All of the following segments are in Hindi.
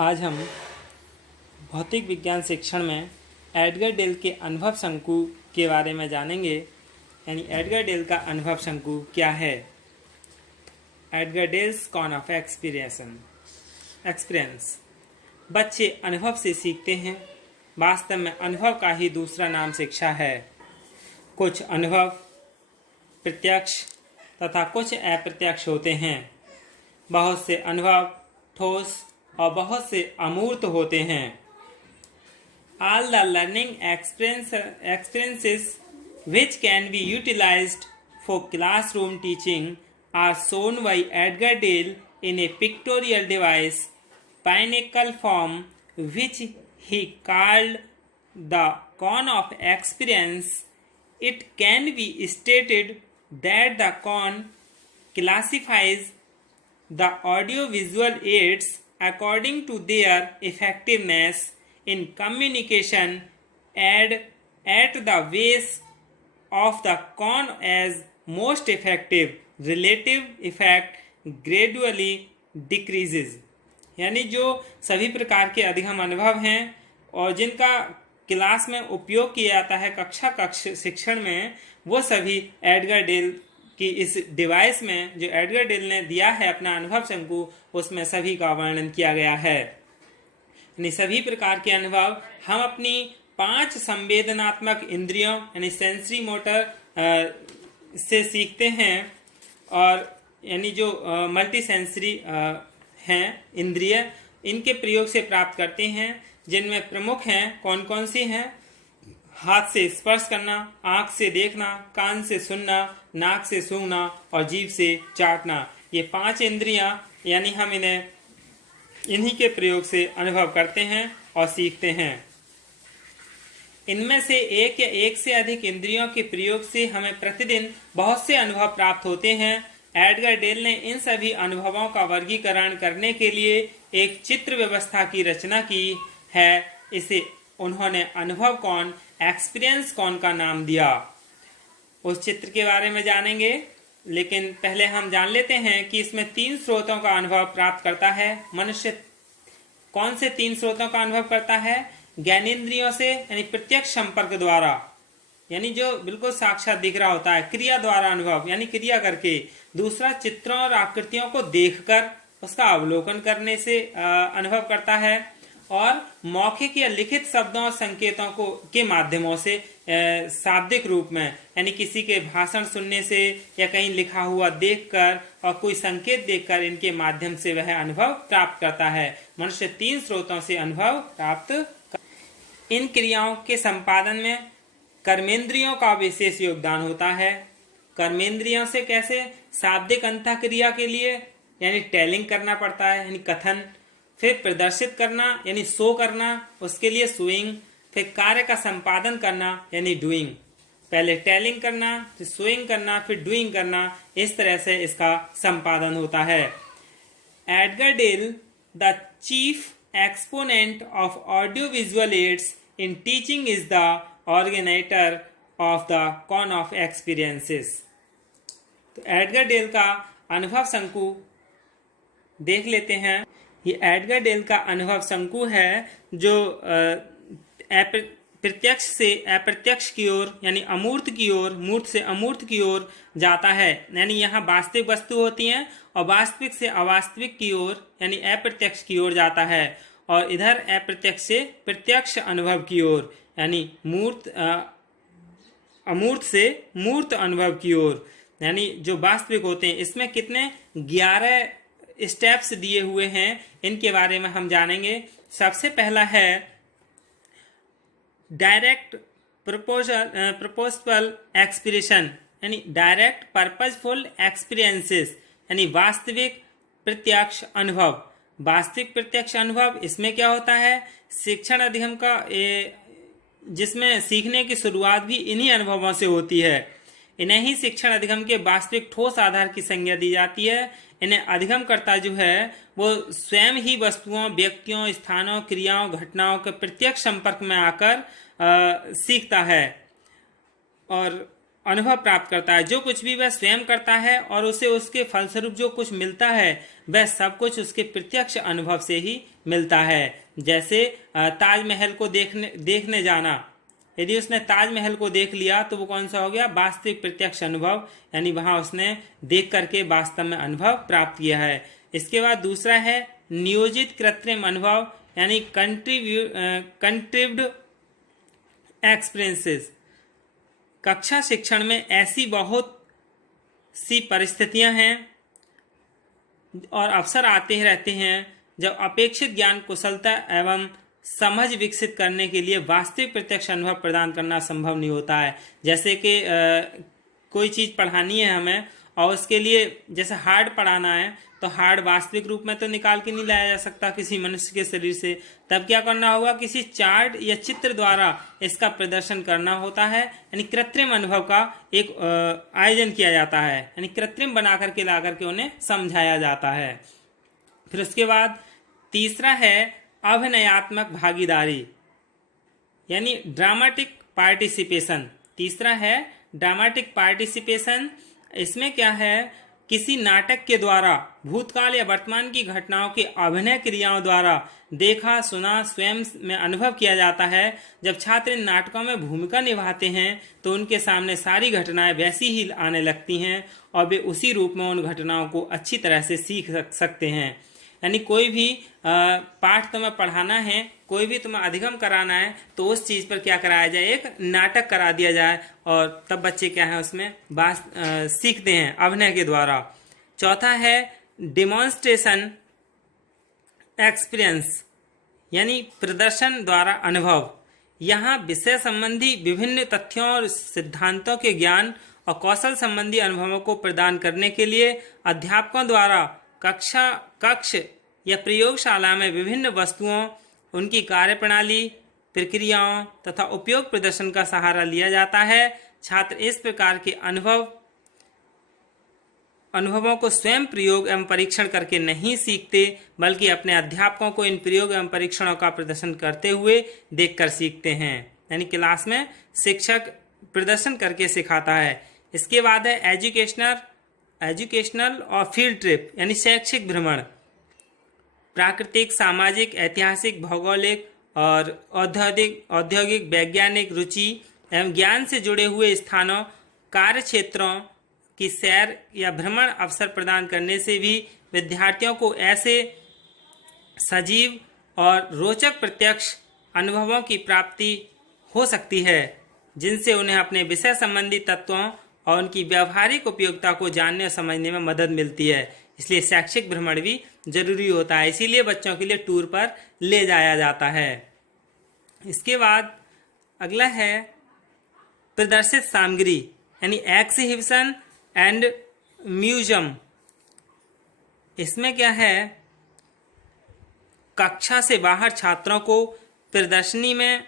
आज हम भौतिक विज्ञान शिक्षण में एडगर डेल के अनुभव शंकु के बारे में जानेंगे। यानी एडगर डेल का अनुभव शंकु क्या है। Edgar Dale's cone of experience. बच्चे अनुभव से सीखते हैं। वास्तव में अनुभव का ही दूसरा नाम शिक्षा है। कुछ अनुभव प्रत्यक्ष तथा कुछ अप्रत्यक्ष होते हैं। बहुत से अनुभव ठोस और बहुत से अमूर्त होते हैं। All the learning experiences which can be utilized for classroom teaching are shown by Edgar Dale in a pictorial device, pinnacle form, which he called the cone of experience. It can be stated that the cone classifies the audiovisual aids according to their effectiveness in communication and at the base of the cone as most effective. Relative effect gradually decreases. यानी जो सभी प्रकार के अधिगम अनुभव हैं और जिनका क्लास में उपयोग किया जाता है कक्ष शिक्षण में, वो सभी एडगर डेल की इस डिवाइस में जो एडगर डेल ने दिया है अपना अनुभव शंकु, उसमें सभी का वर्णन किया गया है। यानी सभी प्रकार के अनुभव हम अपनी 5 संवेदनात्मक इंद्रियों यानी सेंसरी मोटर से सीखते हैं। और यानी जो मल्टी सेंसरी हैं इंद्रिय, इनके प्रयोग से प्राप्त करते हैं, जिनमें प्रमुख हैं कौन कौन सी हैं। हाथ से स्पर्श करना, आंख से देखना, कान से सुनना, नाक से सूंघना और जीभ से चाटना। ये 5 इंद्रियां यानी हम इन्हीं के प्रयोग से अनुभव करते हैं और सीखते हैं। इनमें से एक या एक से अधिक इंद्रियों के प्रयोग से हमें प्रतिदिन बहुत से अनुभव प्राप्त होते हैं। एडगर डेल ने इन सभी अनुभवों का वर्गीकरण करने के लिए एक चित्र व्यवस्था की रचना की है। इसे उन्होंने अनुभव कौन, एक्सपीरियंस कौन का नाम दिया। उस चित्र के बारे में जानेंगे, लेकिन पहले हम जान लेते हैं कि इसमें 3 स्रोतों का अनुभव प्राप्त करता है। मनुष्य कौन से 3 स्रोतों का अनुभव करता है? ज्ञानेंद्रियों से यानी प्रत्यक्ष संपर्क द्वारा, यानी जो बिल्कुल साक्षात दिख रहा होता है। क्रिया द्वारा अनुभव यानी क्रिया करके। दूसरा, चित्रों और आकृतियों को देखकर उसका अवलोकन करने से अनुभव करता है। और मौखिक या लिखित शब्दों और संकेतों को के माध्यमों से शाब्दिक रूप में, यानी किसी के भाषण सुनने से या कहीं लिखा हुआ देखकर और कोई संकेत देखकर, इनके माध्यम से वह अनुभव प्राप्त करता है। मनुष्य 3 स्रोतों से अनुभव प्राप्त। इन क्रियाओं के संपादन में कर्मेंद्रियों का विशेष योगदान होता है। कर्मेंद्रियों से कैसे? शाब्दिक अंतःक्रिया के लिए यानी टेलिंग करना पड़ता है, यानी कथन। फिर प्रदर्शित करना यानी शो करना, उसके लिए शोइंग। फिर कार्य का संपादन करना यानी डूइंग। पहले टेलिंग करना, फिर शोइंग करना, फिर डूइंग करना। इस तरह से इसका संपादन होता है। Edgar Dale, the chief exponent of audio visual aids in teaching, is the organiser of the cone of experiences. तो एडगर डेल का अनुभव शंकु देख लेते हैं। ये एडगर डेल का अनुभव शंकु है जो प्रत्यक्ष से अप्रत्यक्ष की ओर यानी अमूर्त की ओर, मूर्त से अमूर्त की ओर जाता है। यानी यहाँ वास्तविक वस्तु होती हैं और वास्तविक से अवास्तविक की ओर यानी अप्रत्यक्ष की ओर जाता है। और इधर अप्रत्यक्ष से प्रत्यक्ष अनुभव की ओर यानी अमूर्त से मूर्त अनुभव की ओर, यानी जो वास्तविक होते हैं। इसमें कितने 11 स्टेप्स दिए हुए हैं, इनके बारे में हम जानेंगे। सबसे पहला है डायरेक्ट प्रपोजल एक्सपीरियंस यानी डायरेक्ट पर्पजफुल एक्सपीरियंसेस, यानी वास्तविक प्रत्यक्ष अनुभव। वास्तविक प्रत्यक्ष अनुभव, इसमें क्या होता है? शिक्षण अधिगम का जिसमें सीखने की शुरुआत भी इन्हीं अनुभवों से होती है। इन्हें ही शिक्षण अधिगम के वास्तविक ठोस आधार की संज्ञा दी जाती है। इन्हें अधिगम करता जो है वो स्वयं ही वस्तुओं, व्यक्तियों, स्थानों, क्रियाओं, घटनाओं के प्रत्यक्ष संपर्क में आकर सीखता है। और अनुभव प्राप्त करता है। जो कुछ भी वह स्वयं करता है और उसे उसके फलस्वरूप जो कुछ मिलता है वह सब कुछ उसके प्रत्यक्ष अनुभव से ही मिलता है। जैसे ताजमहल को देखने जाना, यदि उसने ताजमहल को देख लिया तो वो कौन सा हो गया? वास्तविक प्रत्यक्ष अनुभव, यानी वहां उसने देख करके वास्तव में अनुभव प्राप्त किया है। इसके बाद दूसरा है नियोजित कृत्रिम अनुभव, यानी कंट्रीब्यूड एक्सपीरियंसेस। कक्षा शिक्षण में ऐसी बहुत सी परिस्थितियां हैं और अवसर आते रहते हैं जब अपेक्षित ज्ञान, कुशलता एवं समझ विकसित करने के लिए वास्तविक प्रत्यक्ष अनुभव प्रदान करना संभव नहीं होता है। जैसे कि कोई चीज़ पढ़ानी है हमें और उसके लिए जैसे हार्ड पढ़ाना है तो हार्ड वास्तविक रूप में तो निकाल के नहीं लाया जा सकता किसी मनुष्य के शरीर से। तब क्या करना होगा? किसी चार्ट या चित्र द्वारा इसका प्रदर्शन करना होता है, यानी कृत्रिम अनुभव का एक आयोजन किया जाता है, यानी कृत्रिम बना करके ला करके उन्हें समझाया जाता है। फिर उसके बाद तीसरा है अभिनयात्मक भागीदारी, यानी ड्रामेटिक पार्टिसिपेशन। तीसरा है ड्रामेटिक पार्टिसिपेशन। इसमें क्या है? किसी नाटक के द्वारा भूतकाल या वर्तमान की घटनाओं की अभिनय क्रियाओं द्वारा देखा, सुना, स्वयं में अनुभव किया जाता है। जब छात्र इन नाटकों में भूमिका निभाते हैं तो उनके सामने सारी घटनाएं वैसी ही आने लगती हैं और वे उसी रूप में उन घटनाओं को अच्छी तरह से सीख सकते हैं। यानी कोई भी पाठ तुम्हें पढ़ाना है, कोई भी तुम्हें अधिगम कराना है तो उस चीज़ पर क्या कराया जाए? एक नाटक करा दिया जाए और तब बच्चे क्या है उसमें सीखते हैं अभिनय के द्वारा। चौथा है डिमॉन्स्ट्रेशन एक्सपीरियंस, यानी प्रदर्शन द्वारा अनुभव। यहाँ विषय संबंधी विभिन्न तथ्यों और सिद्धांतों के ज्ञान और कौशल संबंधी अनुभवों को प्रदान करने के लिए अध्यापकों द्वारा कक्ष या प्रयोगशाला में विभिन्न वस्तुओं, उनकी कार्यप्रणाली, प्रक्रियाओं तथा उपयोग प्रदर्शन का सहारा लिया जाता है। छात्र इस प्रकार के अनुभवों को स्वयं प्रयोग एवं परीक्षण करके नहीं सीखते, बल्कि अपने अध्यापकों को इन प्रयोग एवं परीक्षणों का प्रदर्शन करते हुए देखकर सीखते हैं। यानी क्लास में शिक्षक प्रदर्शन करके सिखाता है। इसके बाद है एजुकेशनल और फील्ड ट्रिप, यानी शैक्षिक भ्रमण। प्राकृतिक, सामाजिक, ऐतिहासिक, भौगोलिक और औद्योगिक वैज्ञानिक रुचि एवं ज्ञान से जुड़े हुए स्थानों, कार्य क्षेत्रों की सैर या भ्रमण अवसर प्रदान करने से भी विद्यार्थियों को ऐसे सजीव और रोचक प्रत्यक्ष अनुभवों की प्राप्ति हो सकती है जिनसे उन्हें अपने विषय संबंधी तत्वों और उनकी व्यावहारिक उपयोगिता को जानने और समझने में मदद मिलती है। इसलिए शैक्षिक भ्रमण भी जरूरी होता है, इसीलिए बच्चों के लिए टूर पर ले जाया जाता है। इसके बाद अगला है प्रदर्शित सामग्री, यानी एक्सिबिशन एंड म्यूजियम। इसमें क्या है? कक्षा से बाहर छात्रों को प्रदर्शनी में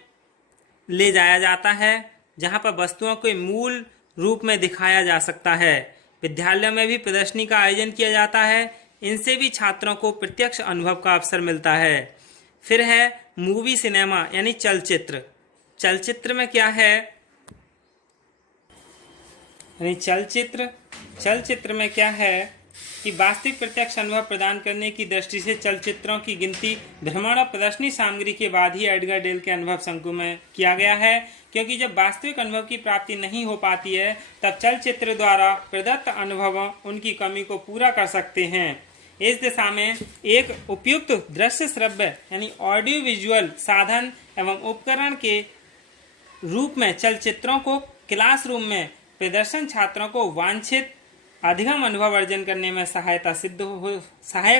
ले जाया जाता है जहां पर वस्तुओं को मूल रूप में दिखाया जा सकता है। विद्यालयों में भी प्रदर्शनी का आयोजन किया जाता है, इनसे भी छात्रों को प्रत्यक्ष अनुभव का अवसर मिलता है। फिर है मूवी सिनेमा, यानी चलचित्र। चलचित्र में क्या है? यानी चलचित्र में क्या है कि वास्तविक प्रत्यक्ष अनुभव प्रदान करने की दृष्टि से चलचित्रों की गिनती भ्रमण और प्रदर्शनी सामग्री के बाद ही एडगर डेल के अनुभव संकुल में किया गया है, क्योंकि जब वास्तविक अनुभव की प्राप्ति नहीं हो पाती है तब चलचित्र द्वारा प्रदत्त अनुभव उनकी कमी को पूरा कर सकते हैं। इस दिशा में एक उपयुक्त दृश्य श्रव्य यानी ऑडियो विजुअल साधन एवं उपकरण के रूप में चलचित्रों को क्लासरूम में प्रदर्शन छात्रों को वांछित अधिगम अनुभव अर्जन करने में सहायक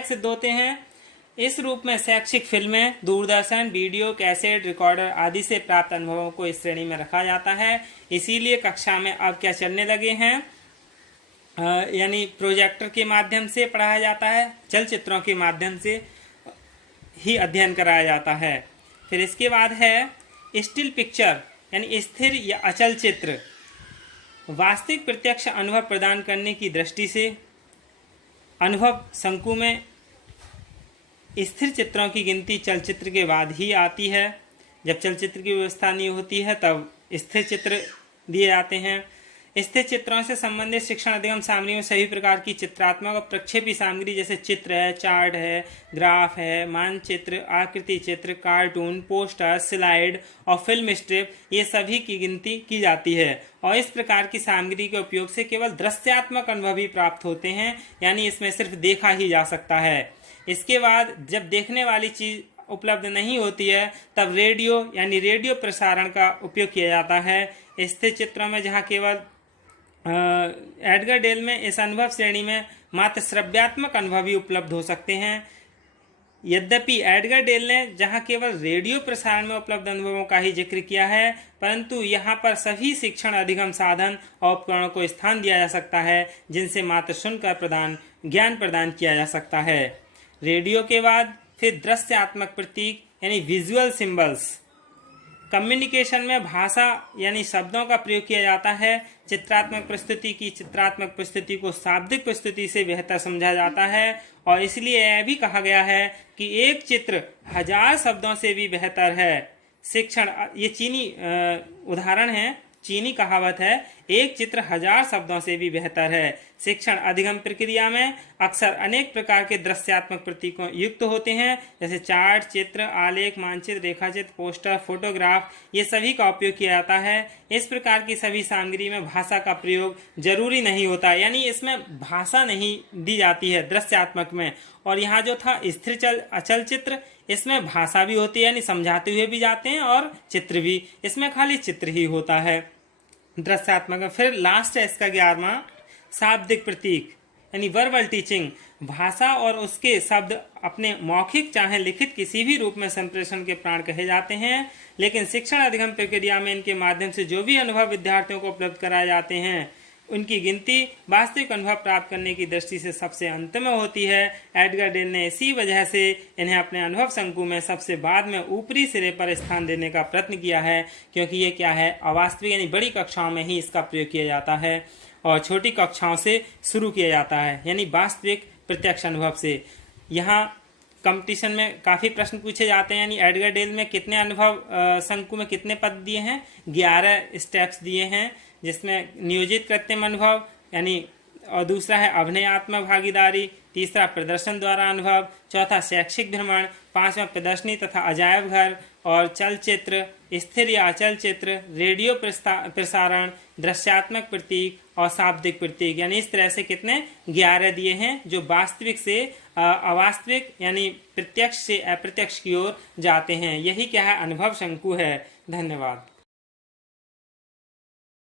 सिद्ध होते हैं। इस रूप में शैक्षिक फिल्में, दूरदर्शन, वीडियो, कैसेट, रिकॉर्डर आदि से प्राप्त अनुभवों को इस श्रेणी में रखा जाता है। इसीलिए कक्षा में अब क्या चलने लगे हैं, यानी प्रोजेक्टर के माध्यम से पढ़ाया जाता है, चलचित्रों के माध्यम से ही अध्ययन कराया जाता है। फिर इसके बाद है स्टिल पिक्चर, यानी स्थिर या अचल चित्र। वास्तविक प्रत्यक्ष अनुभव प्रदान करने की दृष्टि से अनुभव संकुल में स्थिर चित्रों की गिनती चलचित्र के बाद ही आती है। जब चलचित्र की व्यवस्था नहीं होती है तब स्थिर चित्र दिए जाते हैं। स्थिर चित्रों से संबंधित शिक्षण अधिगम सामग्री में सभी प्रकार की चित्रात्मक और प्रक्षेपी सामग्री जैसे चित्र है, चार्ट है, ग्राफ है, मानचित्र, आकृति चित्र, कार्टून, पोस्टर, स्लाइड और फिल्म स्ट्रिप, ये सभी की गिनती की जाती है। और इस प्रकार की सामग्री के उपयोग से केवल दृश्यात्मक अनुभव ही प्राप्त होते हैं, यानी इसमें सिर्फ देखा ही जा सकता है। इसके बाद जब देखने वाली चीज उपलब्ध नहीं होती है तब रेडियो यानी रेडियो प्रसारण का उपयोग किया जाता है। स्थिर चित्रों में जहाँ केवल एडगर डेल में इस अनुभव श्रेणी में मात्र श्रव्यात्मक अनुभव ही उपलब्ध हो सकते हैं। यद्यपि एडगर डेल ने जहां केवल रेडियो प्रसारण में उपलब्ध अनुभवों का ही जिक्र किया है, परंतु यहाँ पर सभी शिक्षण अधिगम साधन और उपकरणों को स्थान दिया जा सकता है जिनसे मात्र सुनकर ज्ञान प्रदान किया जा सकता है। रेडियो के बाद फिर दृश्यात्मक प्रतीक यानी विजुअल सिंबल्स। कम्युनिकेशन में भाषा यानी शब्दों का प्रयोग किया जाता है। चित्रात्मक प्रस्तुति को शाब्दिक प्रस्तुति से बेहतर समझा जाता है और इसलिए यह भी कहा गया है कि एक चित्र 1000 शब्दों से भी बेहतर है। शिक्षण, ये चीनी उदाहरण है, चीनी कहावत है, एक चित्र 1000 शब्दों से भी बेहतर है। शिक्षण अधिगम प्रक्रिया में अक्सर अनेक प्रकार के दृश्यात्मक प्रतीकों युक्त होते हैं, जैसे चार्ट, चित्र, आलेख, मानचित्र, रेखाचित्र, पोस्टर, फोटोग्राफ, ये सभी का उपयोग किया जाता है। इस प्रकार की सभी सामग्री में भाषा का प्रयोग जरूरी नहीं होता, यानी इसमें भाषा नहीं दी जाती है दृश्यात्मक में। और यहाँ जो था स्थिर अचल चित्र, इसमें भाषा भी होती है, यानी समझाते हुए भी जाते हैं और चित्र भी, इसमें खाली चित्र ही होता है दृश्यात्मक। फिर लास्ट है इसका 11वां, शाब्दिक प्रतीक यानी वर्बल टीचिंग। भाषा और उसके शब्द अपने मौखिक चाहे लिखित किसी भी रूप में संप्रेषण के प्राण कहे जाते हैं, लेकिन शिक्षण अधिगम प्रक्रिया में इनके माध्यम से जो भी अनुभव विद्यार्थियों को उपलब्ध कराए जाते हैं उनकी गिनती वास्तविक अनुभव प्राप्त करने की दृष्टि से सबसे अंत में होती है। एडगर डेल ने इसी वजह से इन्हें अपने अनुभव शंकु में सबसे बाद में ऊपरी सिरे पर स्थान देने का प्रयत्न किया है, क्योंकि ये क्या है, अवास्तविक यानी बड़ी कक्षाओं में ही इसका प्रयोग किया जाता है और छोटी कक्षाओं से शुरू किया जाता है, यानी वास्तविक प्रत्यक्ष अनुभव से। यहाँ कंपटीशन में काफी प्रश्न पूछे जाते हैं, यानी एडगर डेल में कितने अनुभव शंकु में कितने पद दिए हैं, 11 स्टेप्स दिए हैं, जिसमें नियोजित कृत्रिम अनुभव यानी, और दूसरा है अभिनयात्मक भागीदारी, तीसरा प्रदर्शन द्वारा अनुभव, चौथा शैक्षिक भ्रमण, 5वां प्रदर्शनी तथा अजायब घर, और चलचित्र, स्थिर या अचल चित्र, रेडियो प्रसारण, दृश्यात्मक प्रतीक और शाब्दिक प्रतीक, यानी इस तरह से कितने 11 दिए हैं जो वास्तविक से अवास्तविक यानी प्रत्यक्ष से अप्रत्यक्ष की ओर जाते हैं। यही क्या है, अनुभव शंकु है। धन्यवाद।